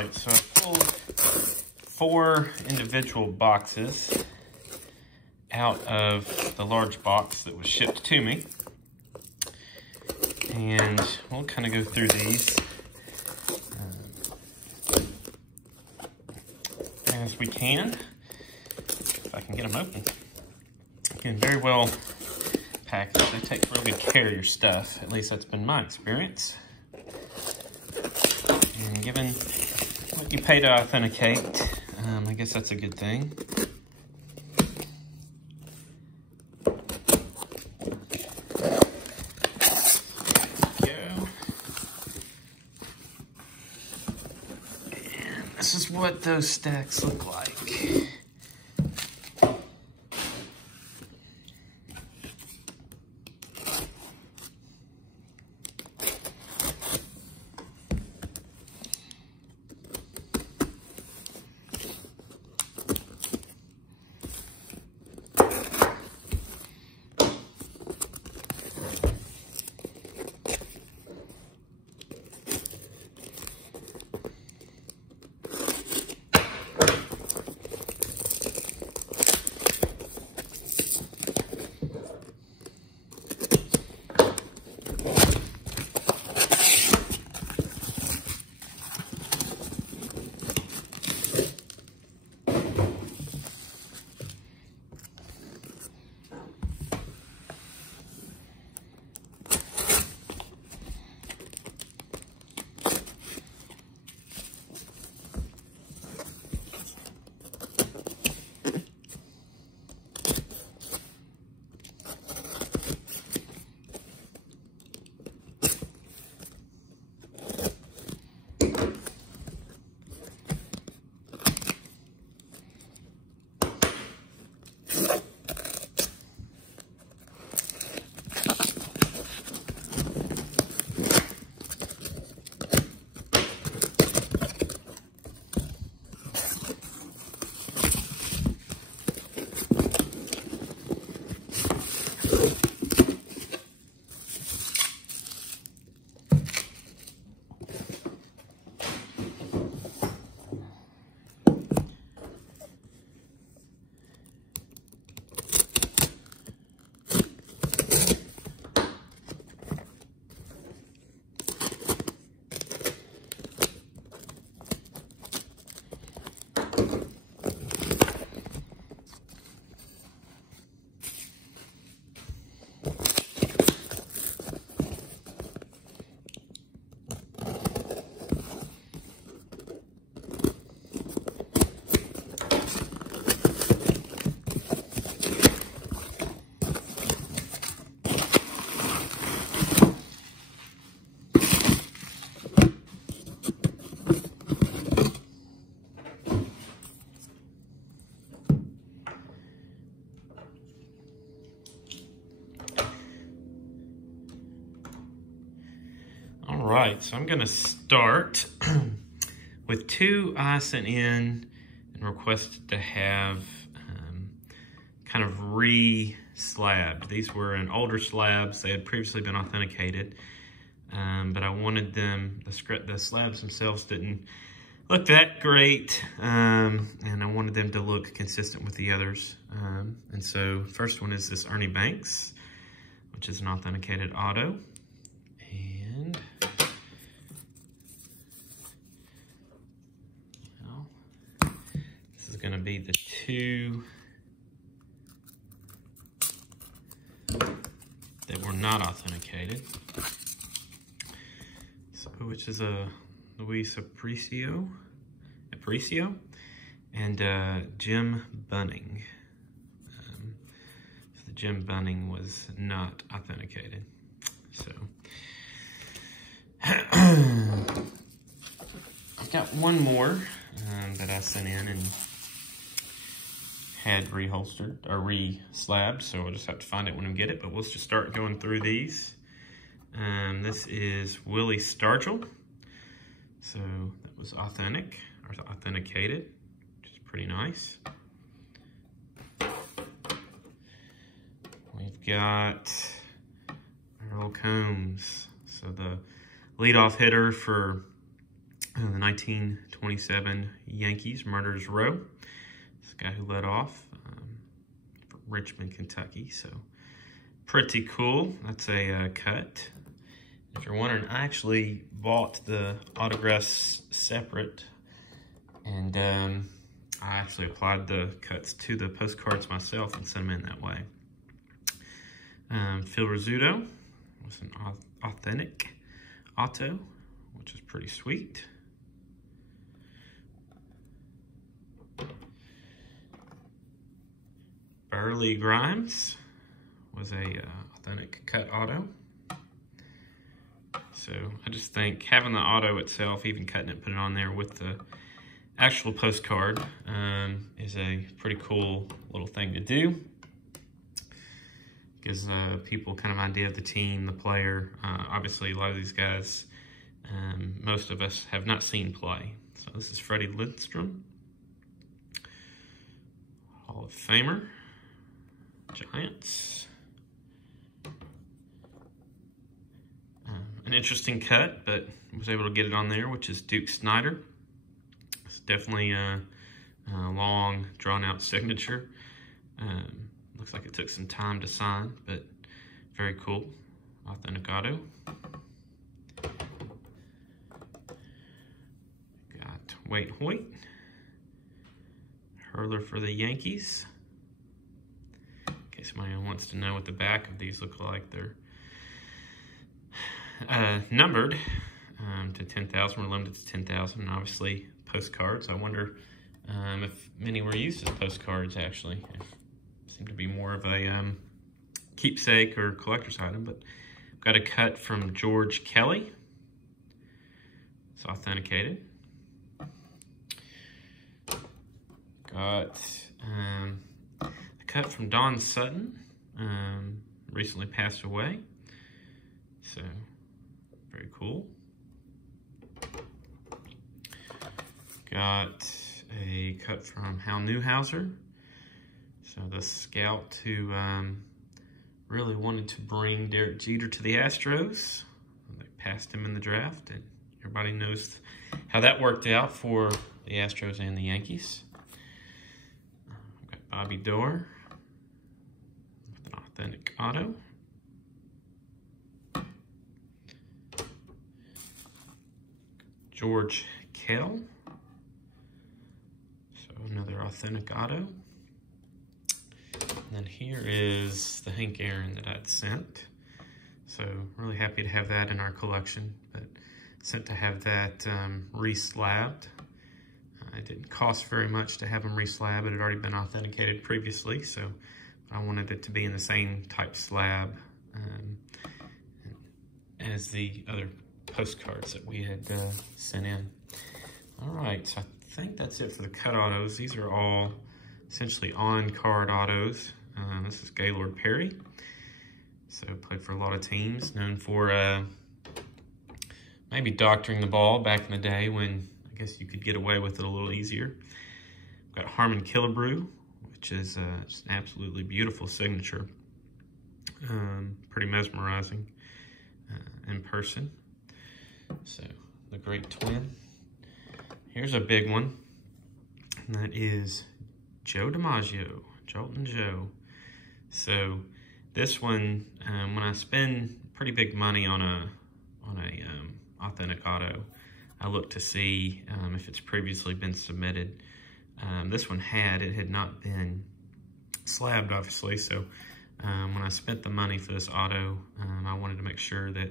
right, so I pulled 4 individual boxes out of the large box that was shipped to me. And we'll kind of go through these as we can, if I can get them open. Again, very well packaged. They take real good care of your stuff. At least that's been my experience. And given what you pay to authenticate, I guess that's a good thing. This is what those stacks look like. Right, so I'm going to start with 2 I sent in and requested to have kind of re-slabbed. These were in older slabs. They had previously been authenticated, but I wanted them, the slabs themselves didn't look that great, and I wanted them to look consistent with the others. And so first one is this Ernie Banks, which is an authenticated auto. And this is going to be the 2 that were not authenticated. So, which is a Luis Aparicio and Jim Bunning. So the Jim Bunning was not authenticated. So I've got one more that I sent in and had reholstered or re-slabbed, so we'll just have to find it when we get it, but we'll just start going through these. This is Willie Stargell. So that was authentic, or authenticated, which is pretty nice. We've got Earl Combs. So the leadoff hitter for The 1927 Yankees, Murderers Row. This guy who led off from Richmond, Kentucky. So pretty cool. That's a cut. If you're wondering, I actually bought the autographs separate, and I actually applied the cuts to the postcards myself and sent them in that way. Phil Rizzuto was an authentic auto, which is pretty sweet. Burley Grimes was a authentic cut auto. So I just think having the auto itself, even cutting it, put it on there with the actual postcard is a pretty cool little thing to do. Gives people kind of an idea of the team, the player. Obviously, a lot of these guys, most of us have not seen play. So this is Freddy Lindstrom, Hall of Famer, Giants. An interesting cut, but was able to get it on there, which is Duke Snider. It's definitely a long, drawn-out signature. Looks like it took some time to sign, but very cool. Authentic auto. Got Wade Hoyt, hurler for the Yankees. In case somebody wants to know what the back of these look like, they're numbered to 10,000. We're limited to 10,000. And obviously, postcards. I wonder if many were used as postcards, actually. Seem to be more of a keepsake or collector's item, but I've got a cut from George Kelly. It's authenticated. Got a cut from Don Sutton, recently passed away. So, very cool. Got a cut from Hal Newhouser. So the scout who really wanted to bring Derek Jeter to the Astros. They passed him in the draft, and everybody knows how that worked out for the Astros and the Yankees. I've got Bobby Doerr with an authentic auto. George Kell. So another authentic auto. And then here is the Hank Aaron that I'd sent. So really happy to have that in our collection, but sent to have that re-slabbed. It didn't cost very much to have them re-slab. It had already been authenticated previously, so I wanted it to be in the same type slab as the other postcards that we had sent in. All right, so I think that's it for the cut autos. These are all essentially on-card autos. This is Gaylord Perry. So played for a lot of teams, known for maybe doctoring the ball back in the day when I guess you could get away with it a little easier. We've got Harmon Killebrew, which is just an absolutely beautiful signature. Pretty mesmerizing in person. So the great twin. Here's a big one, and that is Joe DiMaggio, Joltin' Joe. So this one, when I spend pretty big money on a authentic auto, I look to see if it's previously been submitted. This one it had not been slabbed, obviously. So when I spent the money for this auto, I wanted to make sure that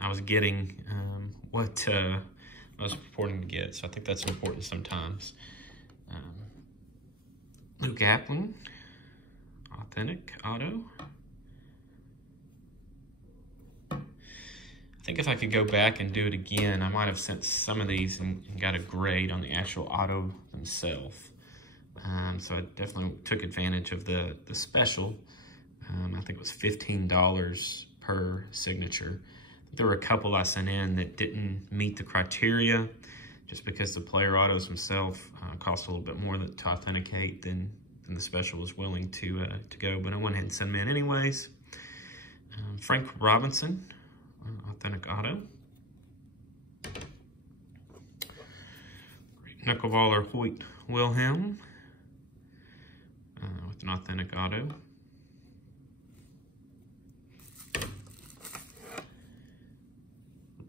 I was getting what I was purporting to get. So I think that's important sometimes. Luke Appling, authentic auto. I think if I could go back and do it again, I might have sent some of these and got a grade on the actual auto themselves. So I definitely took advantage of the special. I think it was $15 per signature. There were a couple I sent in that didn't meet the criteria, just because the player autos themselves cost a little bit more to authenticate than the special was willing to go. But I went ahead and sent them in anyways. Frank Robinson, authentic auto. knuckleballer Hoyt Wilhelm with an authentic auto.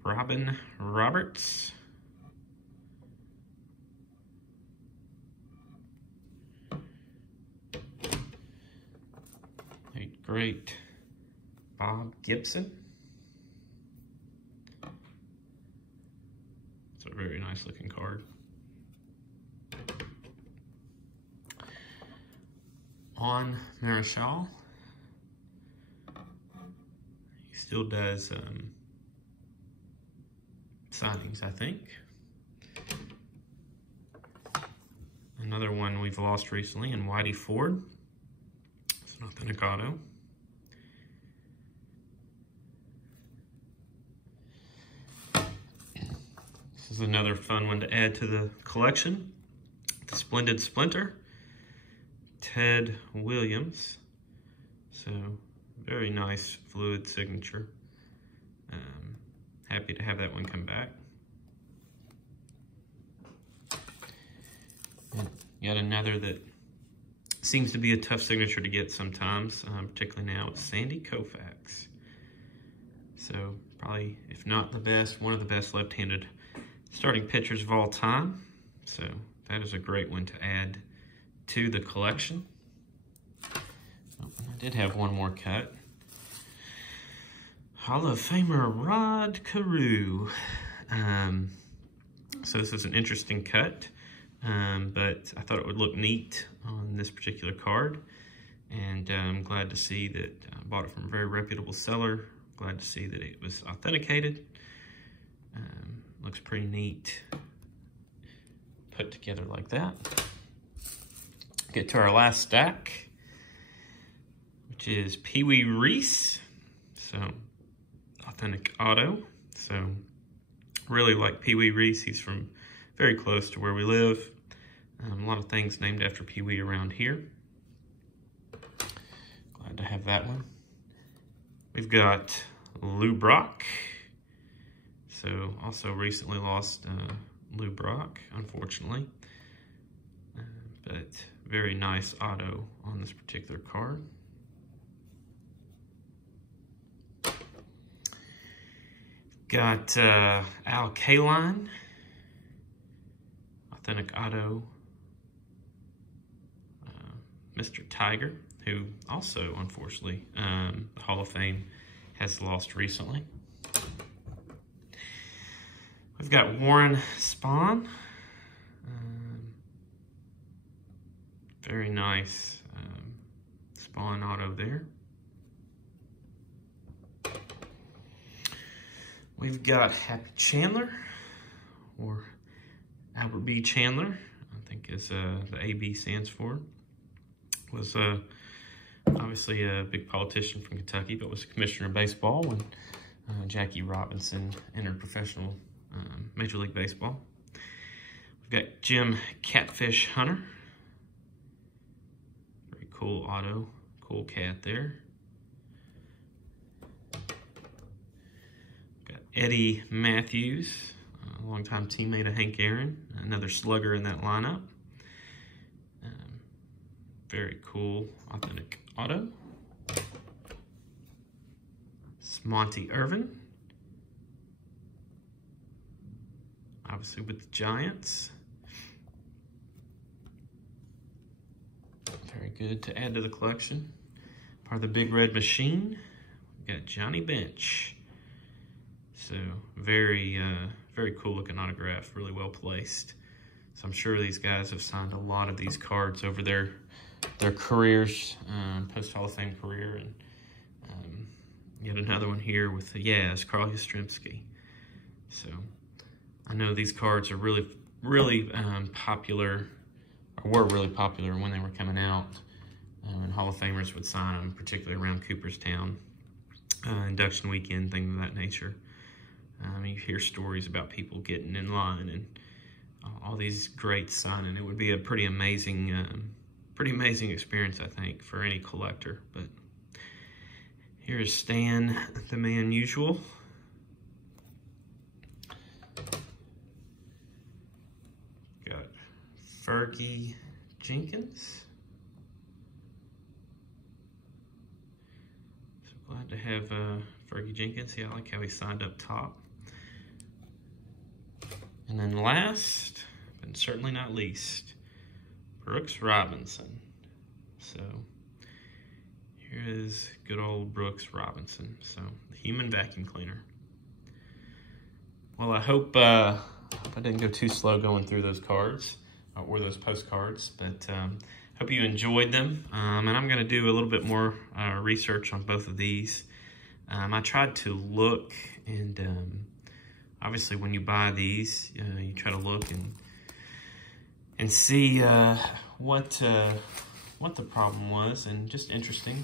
Robin Roberts. A great Bob Gibson. It's a very nice looking card. On Marichal. He still does signings, I think. Another one we've lost recently in Whitey Ford. It's an authentic auto. This is another fun one to add to the collection. The Splendid Splinter. Ted Williams. So, very nice fluid signature. Happy to have that one come back. And yet another that seems to be a tough signature to get sometimes, particularly now, it's Sandy Koufax. So, probably, if not the best, one of the best left-handed starting pitchers of all time. So, that is a great one to add to the collection. Oh, I did have one more cut. Hall of Famer Rod Carew. So this is an interesting cut, but I thought it would look neat on this particular card. And I'm glad to see that I bought it from a very reputable seller. Glad to see that it was authenticated. Looks pretty neat put together like that. Get to our last stack, which is Pee Wee Reese. So, authentic auto. So, really like Pee Wee Reese. He's from very close to where we live. A lot of things named after Pee Wee around here. Glad to have that one. We've got Lou Brock. So, also recently lost Lou Brock, unfortunately. But very nice auto on this particular card. Got Al Kaline, authentic auto, Mr. Tiger, who also, unfortunately, the Hall of Fame has lost recently. We've got Warren Spahn. Very nice Spahn auto there. We've got Happy Chandler, or Albert B. Chandler, I think is the AB stands for. Was obviously a big politician from Kentucky, but was a commissioner of baseball when Jackie Robinson entered professional Major League Baseball. We've got Jim Catfish Hunter. Very cool auto, cool cat there. Eddie Matthews, a longtime teammate of Hank Aaron, another slugger in that lineup. Very cool, authentic auto. Monty Irvin, obviously with the Giants. Very good to add to the collection. Part of the Big Red Machine, we've got Johnny Bench. So very, very cool looking autograph, really well placed. So I'm sure these guys have signed a lot of these cards over their careers, post Hall of Fame career, and yet another one here with the Yaz, Carl Gustrinski. So I know these cards are really, really popular, or were really popular when they were coming out, and Hall of Famers would sign them, particularly around Cooperstown, induction weekend, things of that nature. You hear stories about people getting in line and all these great signing. It would be a pretty amazing experience, I think, for any collector. But here's Stan, the Man Usual. Got Fergie Jenkins. So glad to have Fergie Jenkins. Yeah, I like how he signed up top. And then last, but certainly not least, Brooks Robinson. So here is good old Brooks Robinson. So the human vacuum cleaner. Well, I hope I didn't go too slow going through those cards or those postcards, but hope you enjoyed them. And I'm going to do a little bit more research on both of these. I tried to look, and obviously when you buy these, you try to look and see what the problem was, and just interesting.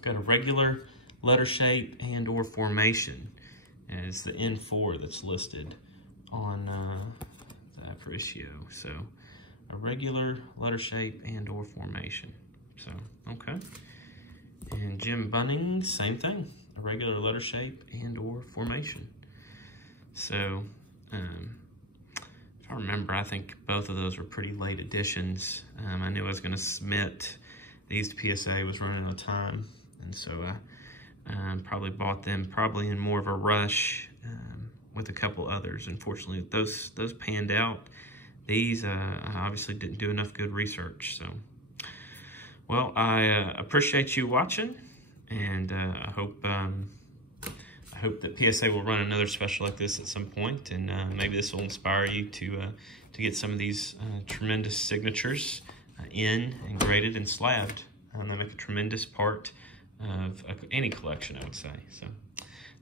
Got a regular letter shape and or formation as the N4 that's listed on the Aparicio. So a regular letter shape and or formation. So, okay. And Jim Bunning, same thing. A regular letter shape and or formation. So, if I remember, I think both of those were pretty late editions. I knew I was going to submit these to PSA, was running out of time. And so I probably bought them probably in more of a rush with a couple others. Unfortunately, those panned out. These, I obviously didn't do enough good research. So, well, I appreciate you watching, and I hope that PSA will run another special like this at some point, and maybe this will inspire you to get some of these tremendous signatures in and graded and slabbed. They make a tremendous part of any collection, I would say. So,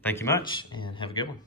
thank you much, and have a good one.